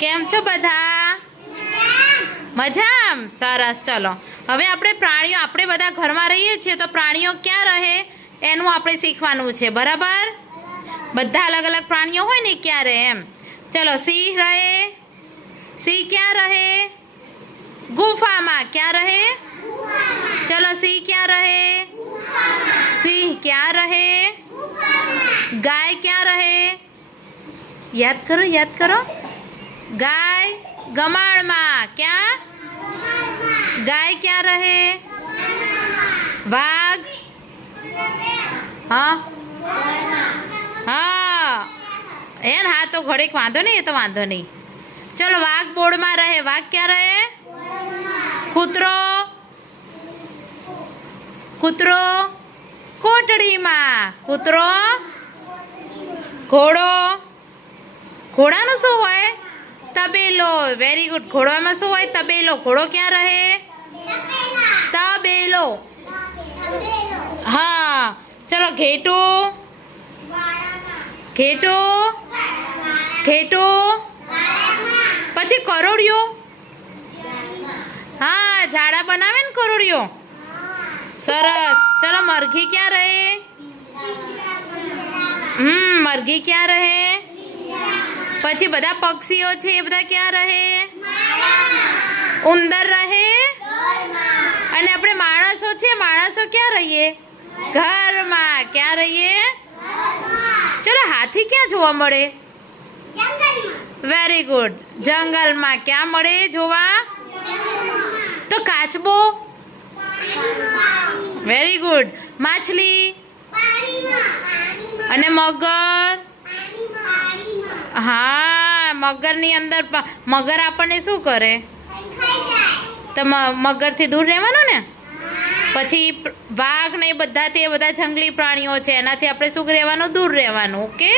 કેમ છો બધા? મજામ? સરસ. ચલો હવે આપણે પ્રાણીઓ, આપણે બધા ઘરમાં રહીએ છીએ તો પ્રાણીઓ ક્યાં રહે એનું આપણે શીખવાનું છે, બરાબર? બધા અલગ અલગ પ્રાણીઓ હોય ને ક્યાં રહે એમ. ચલો, સિંહ રહે. સિંહ ક્યાં રહે? ગુફામાં. ક્યાં રહે? ચલો, સિંહ ક્યાં રહે? સિંહ ક્યાં રહે? ગાય ક્યાં રહે? યાદ કરો, યાદ કરો. ગાય ગમાણમાં. ક્યાં? ગાય ક્યાં રહે? વાઘ? હા હા હા તો ઘડીક વાંધો નહીં, એ તો વાંધો નહીં. ચલો, વાઘ બોર્ડમાં રહે. વાઘ ક્યાં રહે? કૂતરો? કૂતરો કોટડીમાં. કૂતરો? ઘોડો? ઘોડાનું શું હોય? તબેલો. Very good. ઘોડામાં શું હોય? તબેલો. ઘોડો ક્યાં રહે? તબેલો. હા. ચલો, ઘેટું? ઘેટું? ઘેટું? પછી કરોડિયો? હા, ઝાડા બનાવે ને કરોડિયો. સરસ. ચલો, મરઘી ક્યાં રહે? મરઘી ક્યાં રહે? પછી બધા પક્ષીઓ છે એ બધા ક્યાં રહે? ઉંદર રહે? અને આપણે માણસો છે, માણસો ક્યાં રહીએ? ઘરમાં. ક્યાં રહીએ? ચલો, હાથી ક્યાં જોવા મળે? Very good. જંગલમાં. ક્યાં મળે જોવા? તો કાચબો? Very good. માછલી? અને મગર? હા, મગરની અંદર મગર આપણને શું કરે? તો મગરથી દૂર રહેવાનું ને. પછી વાઘ ને એ બધા જંગલી પ્રાણીઓ છે, એનાથી આપણે શું રહેવાનું? દૂર રહેવાનું. ઓકે.